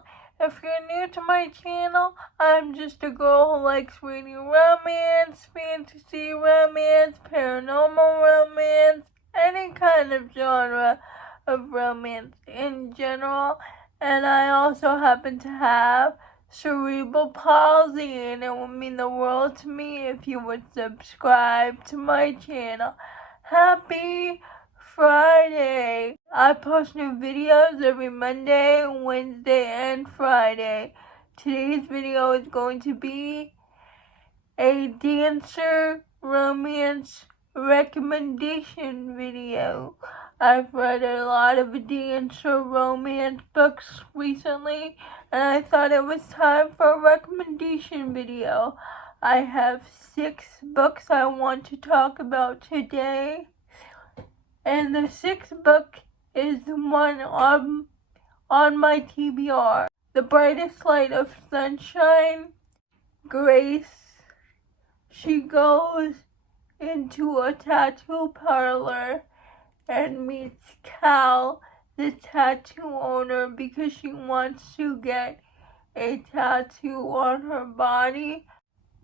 channel. If you're new to my channel, I'm just a girl who likes reading romance, fantasy romance, paranormal romance, any kind of genre of romance in general. And I also happen to have cerebral palsy, and it would mean the world to me if you would subscribe to my channel. Happy Friday! I post new videos every Monday, Wednesday, and Friday. Today's video is going to be a dancer romance recommendation video. I've read a lot of dancer romance books recently, and I thought it was time for a recommendation video. I have 6 books I want to talk about today, and the 6th book is the one on my TBR. The Brightest Light of Sunshine. Grace, she goes into a tattoo parlor and meets Cal, the tattoo owner, because she wants to get a tattoo on her body,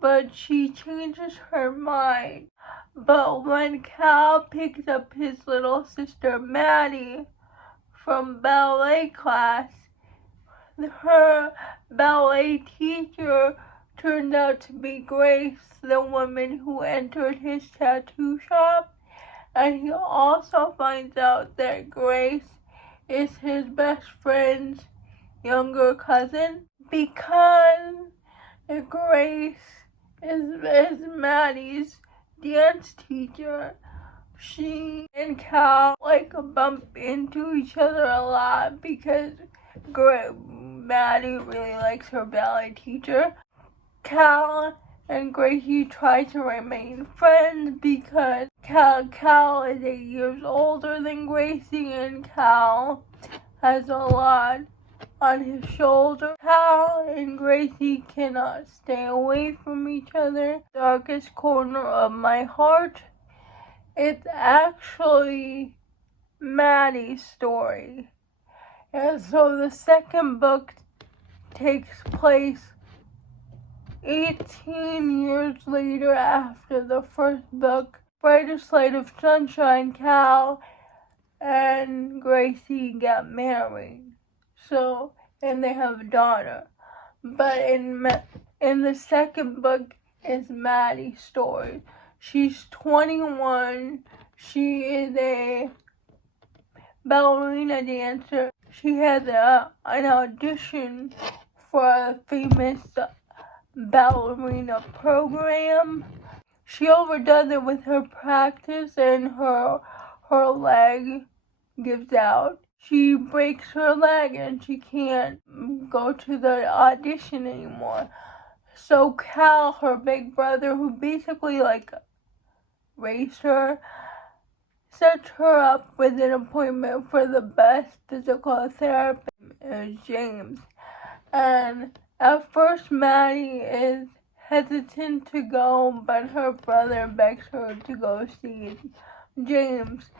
but she changes her mind. But when Cal picks up his little sister Maddie from ballet class, her ballet teacher turned out to be Grace, the woman who entered his tattoo shop. And he also finds out that Grace is his best friend's younger cousin, because Grace is Maddie's dance teacher. She and Cal bump into each other a lot because Maddie really likes her ballet teacher. Cal and Gracie try to remain friends because Cal is 8 years older than Gracie, and Cal has a lot on his shoulder. Cal and Gracie cannot stay away from each other. Darkest corner of my heart. It's actually Maddie's story. And so the second book takes place 18 years later after the first book. Brightest Light of Sunshine, Cal and Gracie got married. And they have a daughter. But in the second book is Maddie's story. She's 21. She is a ballerina dancer. She has an audition for a famous ballerina program. She overdoes it with her practice, and her leg gives out. She breaks her leg and she can't go to the audition anymore. So Cal, her big brother, who basically raised her, sets her up with an appointment for the best physical therapist, James. And at first Maddie is hesitant to go, but her brother begs her to go see James.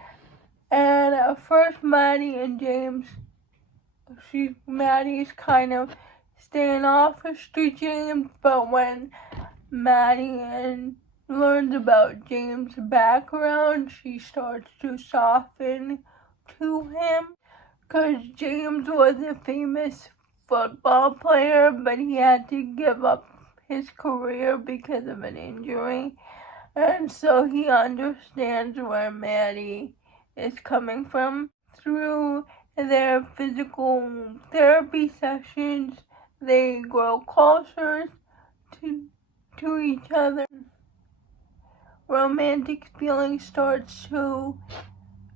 And at first Maddie's kind of standoffish to James, but when Maddie learns about James' background, she starts to soften to him, because James was a famous football player, but he had to give up his career because of an injury. And so he understands where Maddie is coming from. Through their physical therapy sessions, they grow closer to each other. Romantic feelings starts to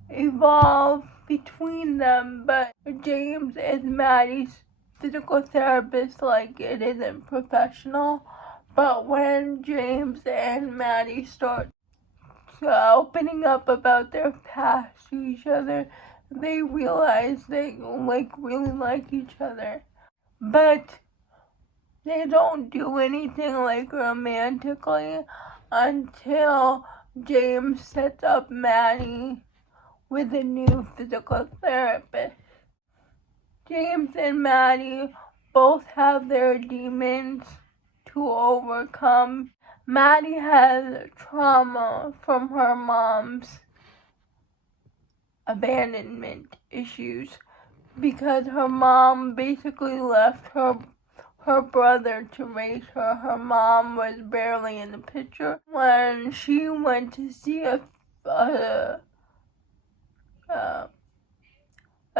evolve between them, but James is Maddie's physical therapist, it isn't professional. But when James and Maddie start opening up about their past to each other, they realize they really like each other. But they don't do anything romantically until James sets up Maddie with a new physical therapist. James and Maddie both have their demons to overcome. Maddie has trauma from her mom's abandonment issues because her mom basically left her brother to raise her. Her mom was barely in the picture. When she went to see a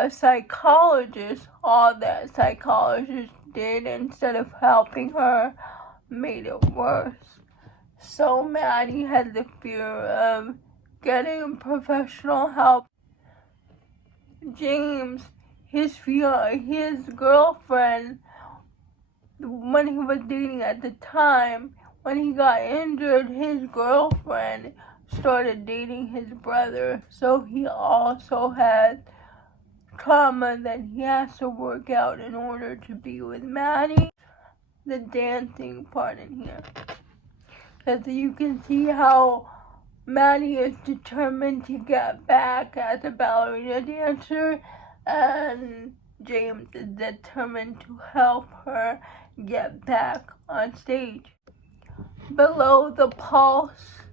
psychologist, all that psychologist did instead of helping her made it worse. So Maddie had the fear of getting professional help. James, his girlfriend, when he was dating at the time, when he got injured, his girlfriend started dating his brother. So he also had trauma that he has to work out in order to be with Maddie. The dancing part in here, because you can see how Maddie is determined to get back as a ballerina dancer, and James is determined to help her get back on stage. Below the pulse,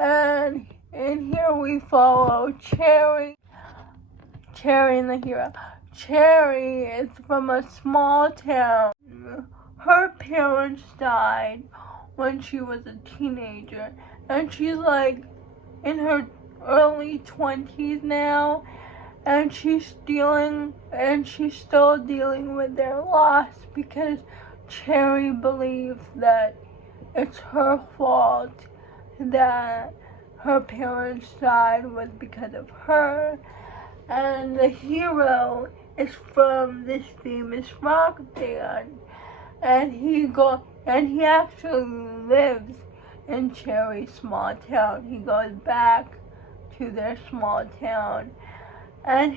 and in here we follow Cherry and the hero. Cherry is from a small town. Her parents died when she was a teenager, and she's like in her early 20s now, and she's still dealing with their loss because Cherry believes that it's her fault that her parents died was because of her. And the hero is from this famous rock band, and he actually lives in Cherry's small town. He goes back to their small town, and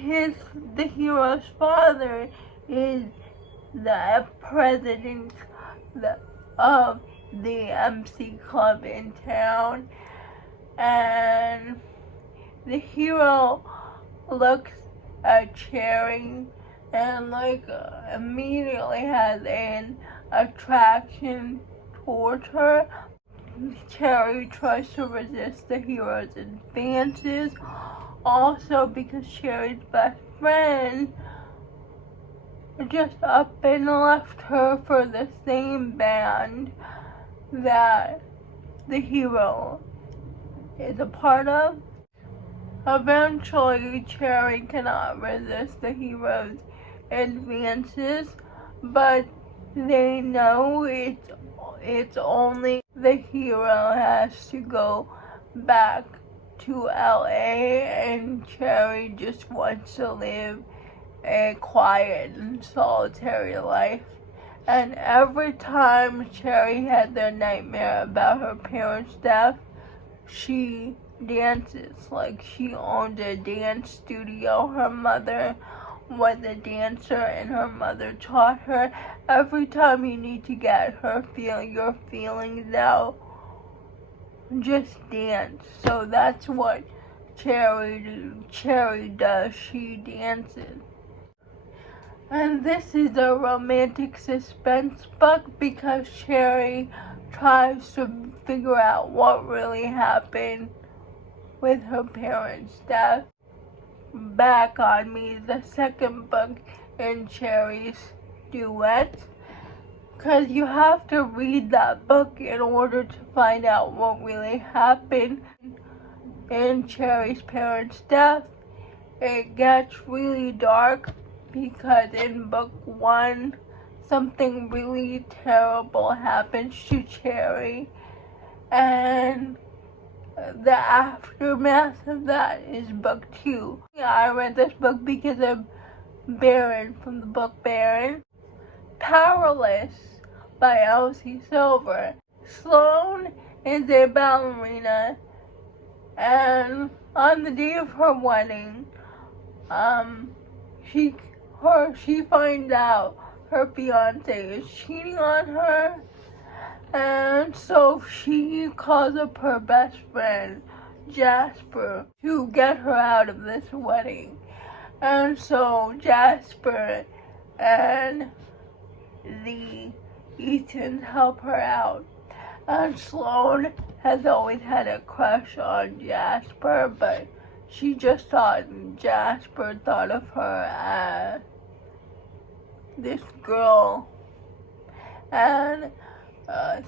the hero's father is the president of the MC club in town, and the hero looks at Cherry and immediately has an attraction towards her. Cherry tries to resist the hero's advances, also because Cherry's best friend just up and left her for the same band that the hero is a part of. Eventually, Cherry cannot resist the hero's advances, but they know it's only the hero has to go back to LA, and Cherry just wants to live a quiet and solitary life. And every time Cherry had their nightmare about her parents' death, she dances. Like, she owned a dance studio. Her mother was a dancer, and her mother taught her, every time you need to get your feelings out, just dance. So that's what Cherry does. She dances. And this is a romantic suspense book because Cherry tries to figure out what really happened with her parents' death. Back on Me, the second book in Cherry's duet, because you have to read that book in order to find out what really happened in Cherry's parents' death. It gets really dark because in book 1, something really terrible happens to Cherry, and the aftermath of that is book 2. I read this book because of Baron from the book Baron. Powerless by Elsie Silver. Sloane is a ballerina, and on the day of her wedding, she finds out her fiance is cheating on her, and so she calls up her best friend Jasper to get her out of this wedding. And so Jasper and the Ethans help her out. And Sloane has always had a crush on Jasper, but she just thought Jasper thought of her as this girl. And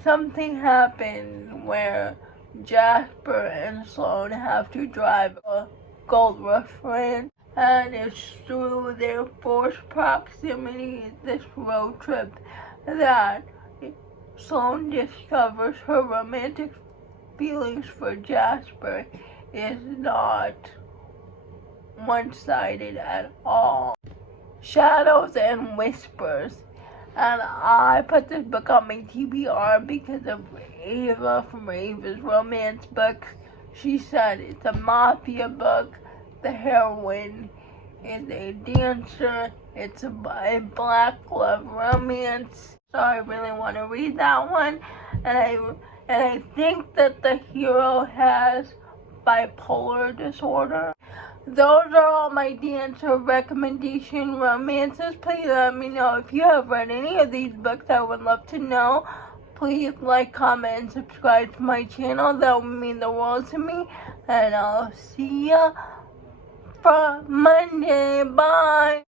something happens where Jasper and Sloane have to drive a gold rush land, and it's through their forced proximity, this road trip, that Sloane discovers her romantic feelings for Jasper is not one-sided at all. Shadows and Whispers. And I put this book on my TBR because of Ava from Ava's romance books. She said it's a mafia book. The heroine is a dancer. It's a black love romance. So I really want to read that one. And I think that the hero has bipolar disorder. Those are all my dancer recommendation romances. Please let me know if you have read any of these books. I would love to know. Please like, comment, and subscribe to my channel. That would mean the world to me. And I'll see ya for Monday. Bye.